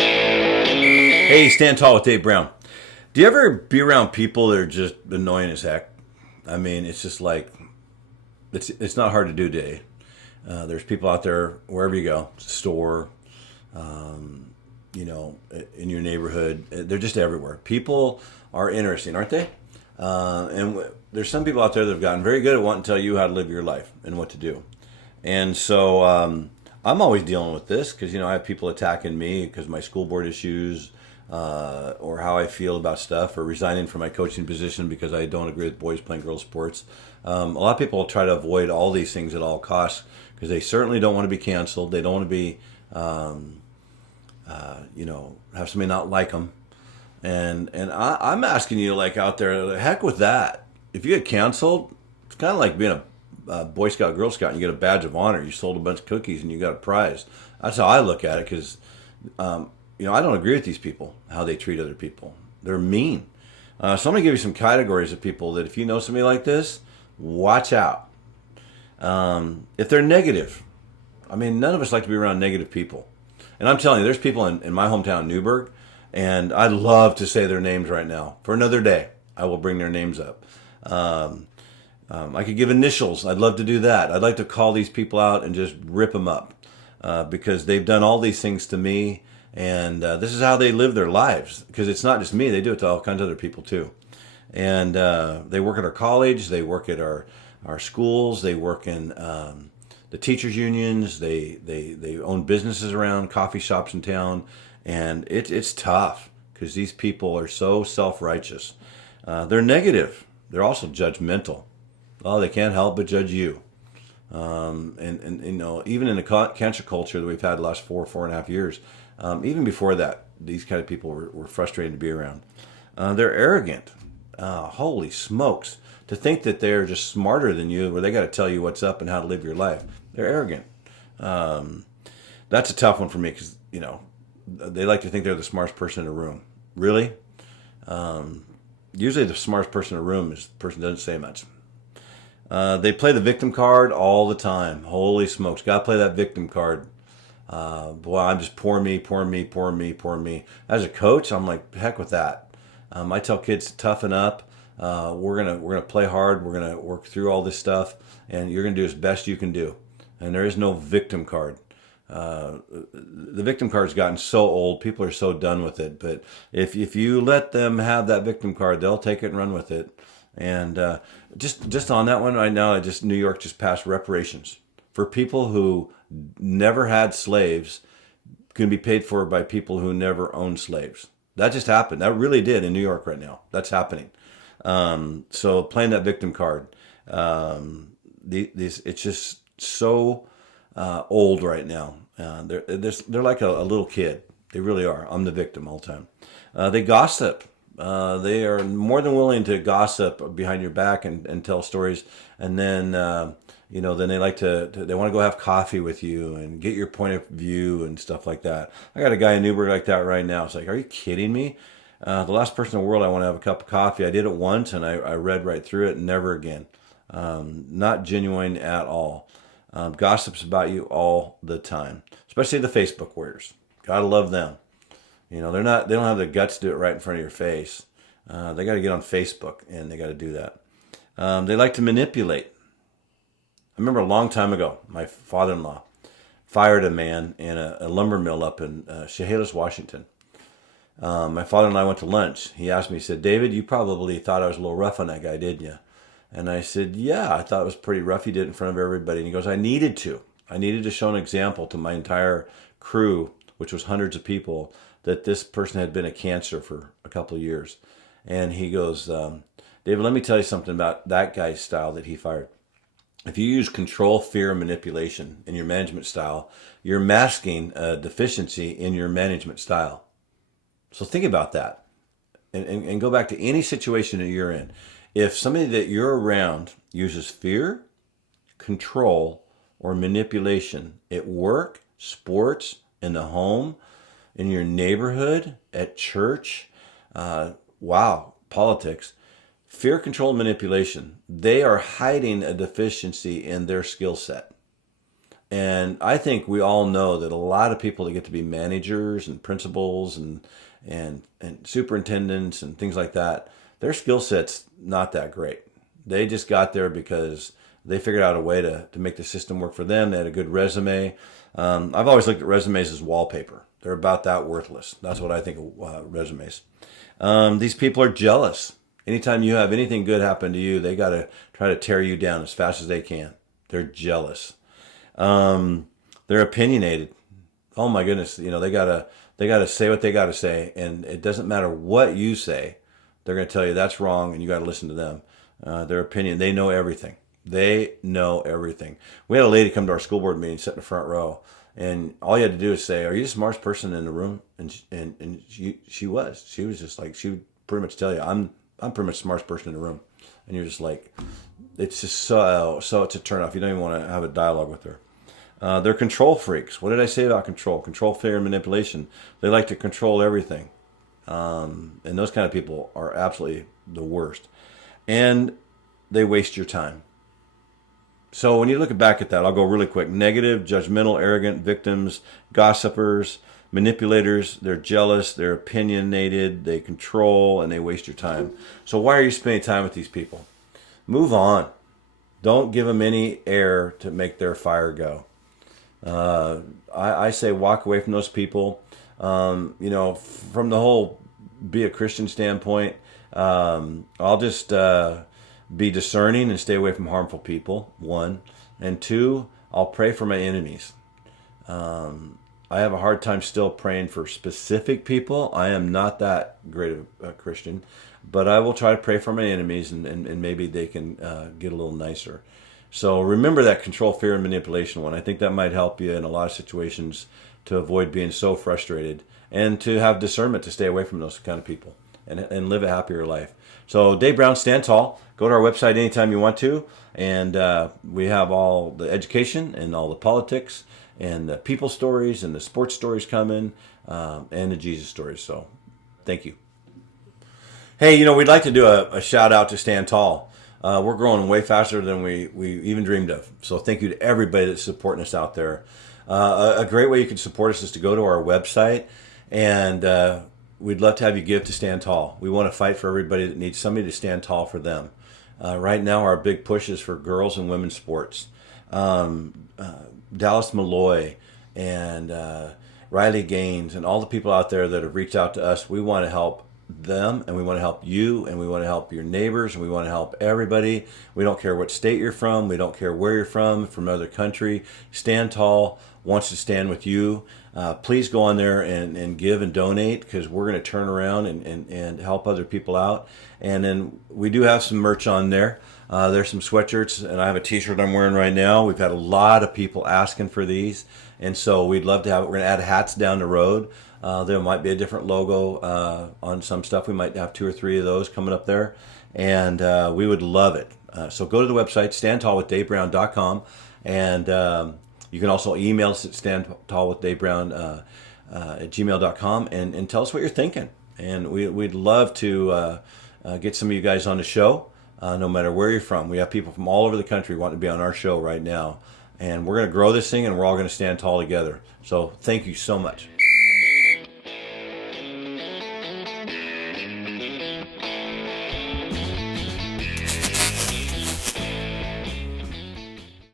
Hey, Stand Tall with Dave Brown. Do you ever be around people that are just annoying as heck? I mean, it's just like it's not hard to do today. There's people out there wherever you go, store, in your neighborhood. They're just everywhere. People are interesting, aren't they? There's some people out there that have gotten very good at wanting to tell you how to live your life and what to do. And so I'm always dealing with this because I have people attacking me because of my school board issues, or how I feel about stuff, or resigning from my coaching position because I don't agree with boys playing girls sports. A lot of people try to avoid all these things at all costs because they certainly don't want to be canceled. They don't want to be, have somebody not like them. I'm asking you, like, out there, the heck with that. If you get canceled, it's kind of like being a Boy Scout, Girl Scout, and you get a badge of honor. You sold a bunch of cookies and you got a prize. That's how I look at it because, I don't agree with these people, how they treat other people. They're mean. So I'm going to give you some categories of people that if you know somebody like this, watch out. If they're negative, none of us like to be around negative people. And I'm telling you, there's people in my hometown, Newburgh, and I'd love to say their names right now. For another day, I will bring their names up. I could give initials. I'd love to do that. I'd like to call these people out and just rip them up because they've done all these things to me, and this is how they live their lives. Because it's not just me; they do it to all kinds of other people too. And they work at our college, they work at our schools, they work in the teachers' unions. They own businesses around coffee shops in town, and it's tough because these people are so self-righteous. They're negative. They're also judgmental. Oh, they can't help but judge you. Even in the cancer culture that we've had the last 4.5 years, even before that, these kind of people were frustrating to be around. They're arrogant. Holy smokes. To think that they're just smarter than you, where they got to tell you what's up and how to live your life. They're arrogant. That's a tough one for me because, they like to think they're the smartest person in the room. Really? Usually the smartest person in the room is the person who doesn't say much. They play the victim card all the time. Holy smokes. Got to play that victim card. Boy, I'm just poor me, poor me, poor me, poor me. As a coach, I'm like, heck with that. I tell kids to toughen up. We're gonna play hard. We're gonna work through all this stuff, and you're gonna do as best you can do. And there is no victim card. The victim card's gotten so old. People are so done with it. But if you let them have that victim card, they'll take it and run with it. And just on that one right now, New York just passed reparations for people who never had slaves, can be paid for by people who never owned slaves. That just happened. That really did in New York right now. That's happening. So playing that victim card, it's just so old right now. They're like a little kid. They really are. I'm the victim all the time. They gossip. They are more than willing to gossip behind your back and tell stories. And then, then they like they want to go have coffee with you and get your point of view and stuff like that. I got a guy in Newburgh like that right now. It's like, are you kidding me? The last person in the world I want to have a cup of coffee. I did it once and I read right through it. Never again. Not genuine at all. Gossips about you all the time, especially the Facebook warriors. Gotta love them. They don't have the guts to do it right in front of your face. They got to get on Facebook and they got to do that. They like to manipulate. I remember a long time ago, my father-in-law fired a man in a lumber mill up in Chehalis, Washington. My father and I went to lunch. He asked me, he said, David, you probably thought I was a little rough on that guy, didn't you? And I said, yeah, I thought it was pretty rough. He did it in front of everybody. And he goes, I needed to. I needed to show an example to my entire crew, which was hundreds of people, that this person had been a cancer for a couple of years. And he goes, David, let me tell you something about that guy's style that he fired. If you use control, fear, and manipulation in your management style, you're masking a deficiency in your management style. So think about that and go back to any situation that you're in. If somebody that you're around uses fear, control, or manipulation at work, sports, in the home, in your neighborhood, at church, politics, fear, control, and manipulation, they are hiding a deficiency in their skill set. And I think we all know that a lot of people that get to be managers and principals and superintendents and things like that, their skill set's not that great. They just got there because they figured out a way to make the system work for them. They had a good resume. I've always looked at resumes as wallpaper. They're about that worthless. That's what I think of resumes. These people are jealous. Anytime you have anything good happen to you, they got to try to tear you down as fast as they can. They're jealous. They're opinionated. Oh my goodness, they gotta say what they gotta say, and it doesn't matter what you say. They're gonna tell you that's wrong, and you got to listen to them. Their opinion. They know everything. They know everything. We had a lady come to our school board meeting, sit in the front row, and all you had to do is say, "Are you the smartest person in the room?" And she was. She was just like, she would pretty much tell you, "I'm pretty much the smartest person in the room," and you're just like, it's just so it's a turn off. You don't even want to have a dialogue with her. They're control freaks. What did I say about control? Control, fear, and manipulation. They like to control everything. And those kind of people are absolutely the worst. And they waste your time. So when you look back at that, I'll go really quick. Negative, judgmental, arrogant, victims, gossipers, manipulators. They're jealous, they're opinionated, they control, and they waste your time. So why are you spending time with these people? Move on. Don't give them any air to make their fire go. I say walk away from those people. From the whole be a Christian standpoint, I'll just be discerning and stay away from harmful people, one. And two, I'll pray for my enemies. I have a hard time still praying for specific people. I am not that great of a Christian, but I will try to pray for my enemies, and maybe they can get a little nicer. So remember that control, fear, and manipulation one. I think that might help you in a lot of situations to avoid being so frustrated and to have discernment to stay away from those kind of people and live a happier life. So Dave Brown, stand tall. Go to our website anytime you want to. And we have all the education and all the politics and the people stories and the sports stories coming and the Jesus stories. So thank you. Hey, we'd like to do a shout out to Stand Tall. We're growing way faster than we even dreamed of. So thank you to everybody that's supporting us out there. A great way you can support us is to go to our website, and we'd love to have you give to Stand Tall. We want to fight for everybody that needs somebody to stand tall for them. Right now, our big push is for girls and women's sports. Dallas Malloy and Riley Gaines and all the people out there that have reached out to us, we want to help them, and we want to help you, and we want to help your neighbors, and we want to help everybody. We don't care what state you're from. We don't care where you're from another country. Stand Tall wants to stand with you. Please go on there and give and donate, because we're going to turn around and help other people out. And then we do have some merch on there. There's some sweatshirts, and I have a t-shirt I'm wearing right now. We've had a lot of people asking for these, and so we'd love to have it. We're going to add hats down the road. There might be a different logo on some stuff. We might have 2 or 3 of those coming up there, and we would love it. So go to the website, standtallwithdavebrown.com, and you can also email us at standtallwithdavebrown at gmail.com and tell us what you're thinking. And we'd love to get some of you guys on the show, no matter where you're from. We have people from all over the country wanting to be on our show right now. And we're going to grow this thing, and we're all going to stand tall together. So thank you so much.